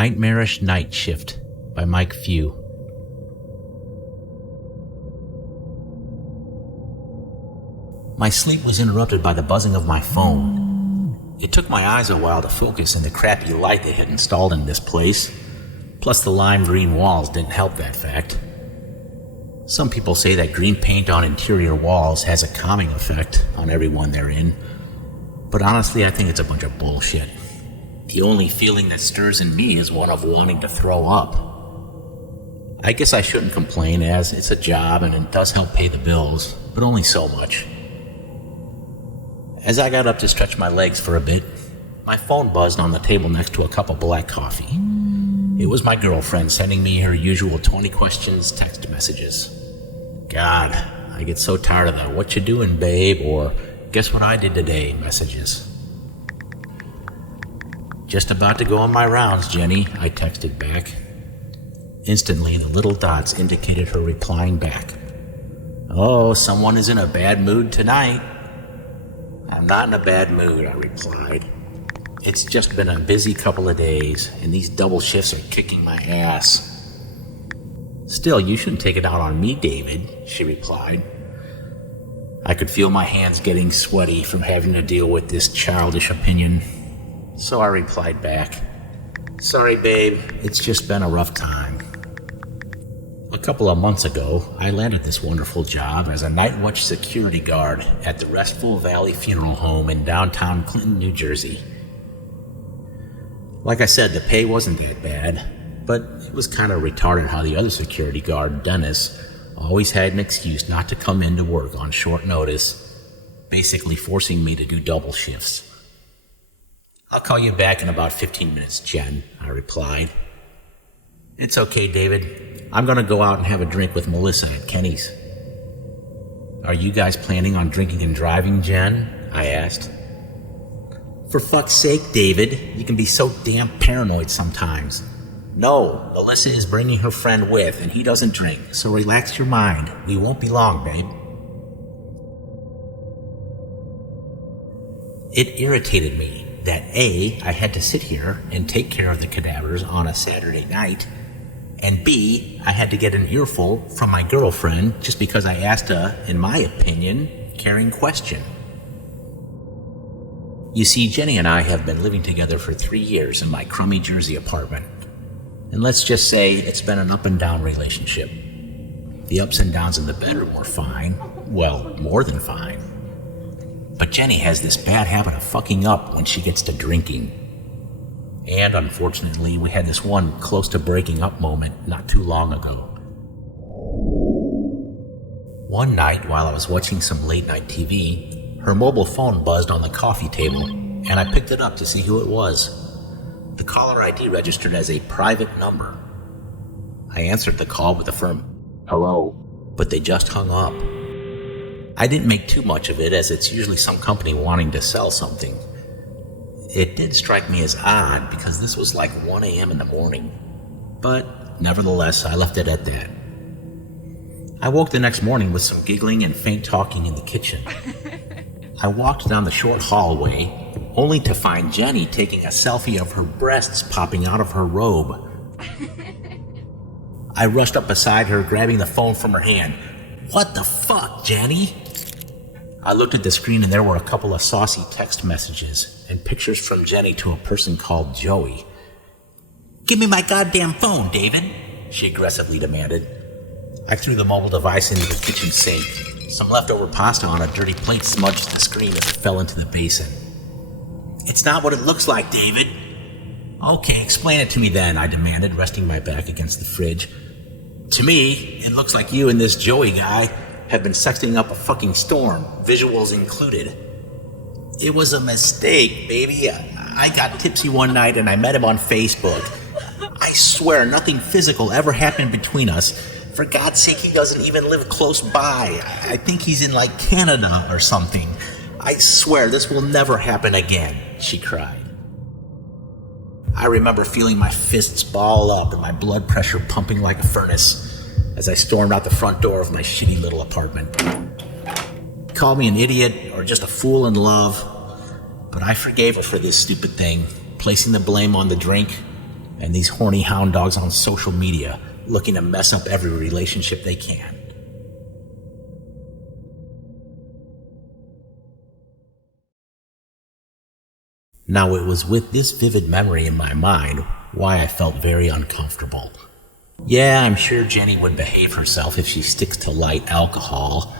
Nightmarish NIGHTSHIFT by Mike Conway. My sleep was interrupted by the buzzing of my phone. It took my eyes a while to focus in the crappy light they had installed in this place. Plus the lime green walls didn't help that fact. Some people say that green paint on interior walls has a calming effect on everyone they're in. But honestly, I think it's a bunch of bullshit. The only feeling that stirs in me is one of wanting to throw up. I guess I shouldn't complain, as it's a job and it does help pay the bills, but only so much. As I got up to stretch my legs for a bit, my phone buzzed on the table next to a cup of black coffee. It was my girlfriend sending me her usual 20 questions text messages. God, I get so tired of that "what you doing, babe?" or "guess what I did today" messages. "Just about to go on my rounds, Jenny," I texted back. Instantly, the little dots indicated her replying back. "Oh, someone is in a bad mood tonight." "I'm not in a bad mood," I replied. "It's just been a busy couple of days, and these double shifts are kicking my ass." "Still, you shouldn't take it out on me, David," she replied. I could feel my hands getting sweaty from having to deal with this childish opinion. So I replied back, "Sorry, babe, it's just been a rough time." A couple of months ago, I landed this wonderful job as a night watch security guard at the Restful Valley Funeral Home in downtown Clinton, New Jersey. Like I said, the pay wasn't that bad, but it was kind of retarded how the other security guard, Dennis, always had an excuse not to come into work on short notice, basically forcing me to do double shifts. "I'll call you back in about 15 minutes, Jen," I replied. "It's okay, David. I'm going to go out and have a drink with Melissa at Kenny's." "Are you guys planning on drinking and driving, Jen?" I asked. "For fuck's sake, David. You can be so damn paranoid sometimes." "No, Melissa is bringing her friend with, and he doesn't drink, so relax your mind. We won't be long, babe." It irritated me that A, I had to sit here and take care of the cadavers on a Saturday night, and B, I had to get an earful from my girlfriend just because I asked a, in my opinion, caring question. You see, Jenny and I have been living together for 3 years in my crummy Jersey apartment. And let's just say it's been an up and down relationship. The ups and downs in the bedroom were fine. Well, more than fine. But Jenny has this bad habit of fucking up when she gets to drinking. And unfortunately, we had this one close to breaking up moment not too long ago. One night, while I was watching some late night TV, her mobile phone buzzed on the coffee table, and I picked it up to see who it was. The caller ID registered as a private number. I answered the call with a firm "hello," but they just hung up. I didn't make too much of it, as it's usually some company wanting to sell something. It did strike me as odd because this was like 1 a.m. in the morning, but nevertheless, I left it at that. I woke the next morning with some giggling and faint talking in the kitchen. I walked down the short hallway, only to find Jenny taking a selfie of her breasts popping out of her robe. I rushed up beside her, grabbing the phone from her hand. "What the fuck, Jenny?" I looked at the screen and there were a couple of saucy text messages and pictures from Jenny to a person called Joey. "Give me my goddamn phone, David," she aggressively demanded. I threw the mobile device into the kitchen sink. Some leftover pasta on a dirty plate smudged the screen as it fell into the basin. "It's not what it looks like, David." "Okay, explain it to me then," I demanded, resting my back against the fridge. "To me, it looks like you and this Joey guy have been sexting up a fucking storm, visuals included." "It was a mistake, baby. I got tipsy one night and I met him on Facebook. I swear nothing physical ever happened between us. For God's sake, he doesn't even live close by. I think he's in like Canada or something. I swear this will never happen again," she cried. I remember feeling my fists ball up and my blood pressure pumping like a furnace as I stormed out the front door of my shitty little apartment. Call me an idiot or just a fool in love, but I forgave her for this stupid thing, placing the blame on the drink and these horny hound dogs on social media looking to mess up every relationship they can. Now, it was with this vivid memory in my mind why I felt very uncomfortable. Yeah, I'm sure Jenny would behave herself if she sticks to light alcohol,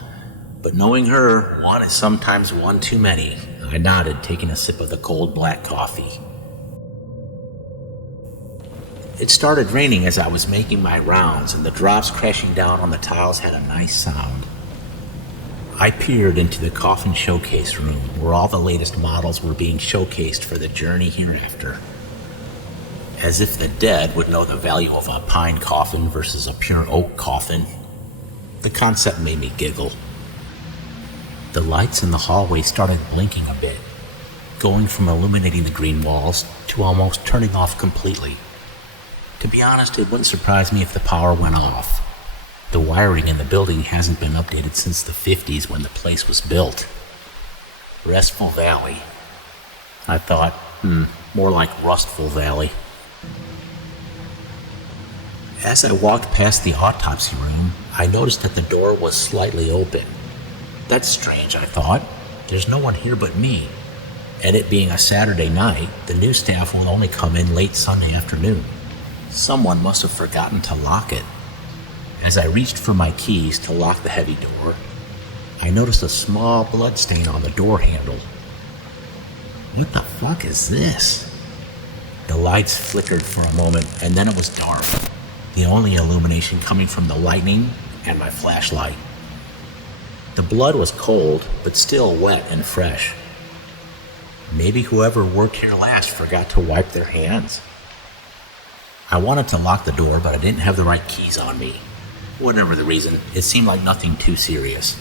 but knowing her, one is sometimes one too many. I nodded, taking a sip of the cold black coffee. It started raining as I was making my rounds, and the drops crashing down on the tiles had a nice sound. I peered into the coffin showcase room where all the latest models were being showcased for the journey hereafter. As if the dead would know the value of a pine coffin versus a pure oak coffin. The concept made me giggle. The lights in the hallway started blinking a bit, going from illuminating the green walls to almost turning off completely. To be honest, it wouldn't surprise me if the power went off. The wiring in the building hasn't been updated since the 50s when the place was built. Restful Valley. I thought, more like Rustful Valley. As I walked past the autopsy room, I noticed that the door was slightly open. That's strange, I thought. There's no one here but me. And it being a Saturday night, the new staff will only come in late Sunday afternoon. Someone must have forgotten to lock it. As I reached for my keys to lock the heavy door, I noticed a small blood stain on the door handle. What the fuck is this? The lights flickered for a moment, and then it was dark. The only illumination coming from the lightning and my flashlight. The blood was cold, but still wet and fresh. Maybe whoever worked here last forgot to wipe their hands. I wanted to lock the door, but I didn't have the right keys on me. Whatever the reason, it seemed like nothing too serious.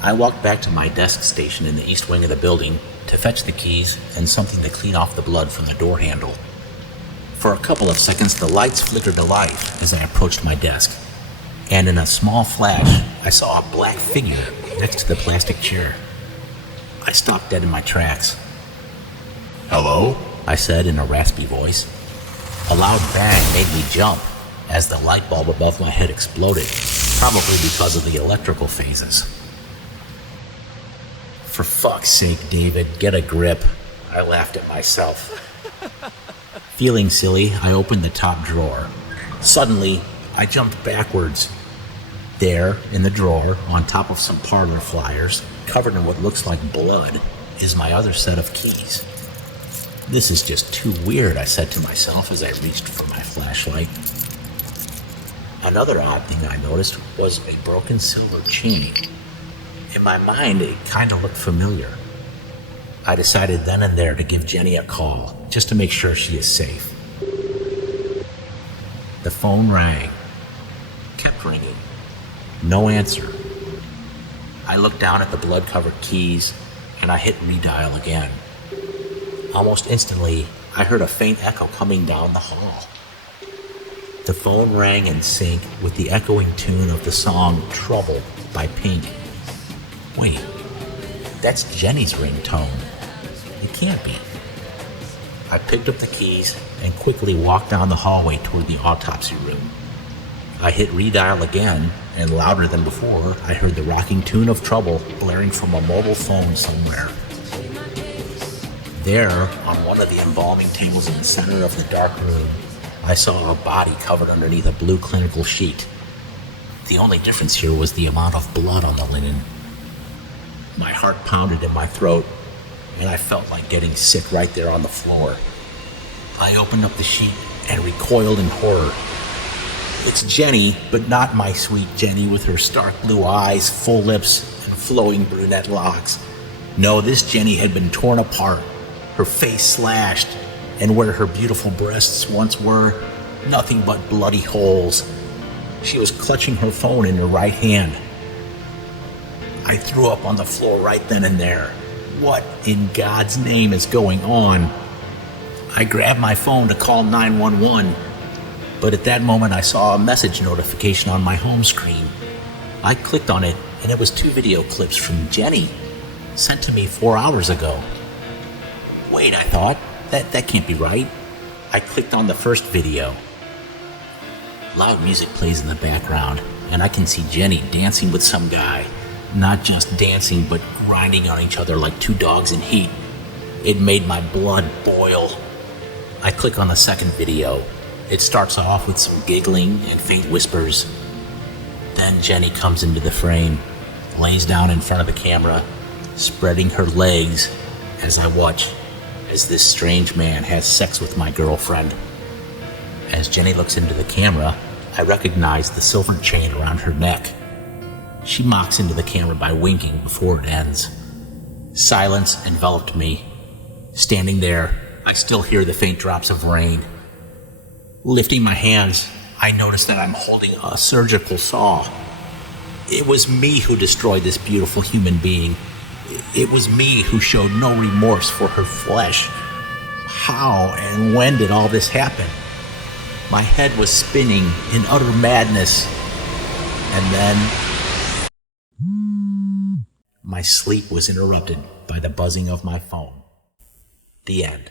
I walked back to my desk station in the east wing of the building to fetch the keys and something to clean off the blood from the door handle. For a couple of seconds, the lights flickered to life as I approached my desk, and in a small flash, I saw a black figure next to the plastic chair. I stopped dead in my tracks. "Hello?" I said in a raspy voice. A loud bang made me jump as the light bulb above my head exploded, probably because of the electrical phases. "For fuck's sake, David, get a grip," I laughed at myself. Feeling silly, I opened the top drawer. Suddenly, I jumped backwards. There, in the drawer, on top of some parlor flyers, covered in what looks like blood, is my other set of keys. "This is just too weird," I said to myself as I reached for my flashlight. Another odd thing I noticed was a broken silver chain. In my mind, it kind of looked familiar. I decided then and there to give Jenny a call, just to make sure she is safe. The phone rang. Kept ringing. No answer. I looked down at the blood-covered keys, and I hit redial again. Almost instantly, I heard a faint echo coming down the hall. The phone rang in sync with the echoing tune of the song Trouble by Pink. Wait, that's Jenny's ringtone. It can't be. I picked up the keys and quickly walked down the hallway toward the autopsy room. I hit redial again, and louder than before, I heard the rocking tune of Trouble blaring from a mobile phone somewhere. There, on one of the embalming tables in the center of the dark room, I saw a body covered underneath a blue clinical sheet. The only difference here was the amount of blood on the linen. My heart pounded in my throat, and I felt like getting sick right there on the floor. I opened up the sheet and recoiled in horror. It's Jenny, but not my sweet Jenny with her stark blue eyes, full lips, and flowing brunette locks. No, this Jenny had been torn apart, her face slashed, and where her beautiful breasts once were, nothing but bloody holes. She was clutching her phone in her right hand. I threw up on the floor right then and there. What in God's name is going on? I grabbed my phone to call 911, but at that moment I saw a message notification on my home screen. I clicked on it, and it was 2 video clips from Jenny, sent to me 4 hours ago. Wait, I thought, that can't be right. I clicked on the first video. Loud music plays in the background, and I can see Jenny dancing with some guy. Not just dancing, but grinding on each other like two dogs in heat. It made my blood boil. I click on the second video. It starts off with some giggling and faint whispers. Then Jenny comes into the frame, lays down in front of the camera, spreading her legs as I watch as this strange man has sex with my girlfriend. As Jenny looks into the camera, I recognize the silver chain around her neck. She mocks into the camera by winking before it ends. Silence enveloped me. Standing there, I still hear the faint drops of rain. Lifting my hands, I notice that I'm holding a surgical saw. It was me who destroyed this beautiful human being. It was me who showed no remorse for her flesh. How and when did all this happen? My head was spinning in utter madness. And then my sleep was interrupted by the buzzing of my phone. The end.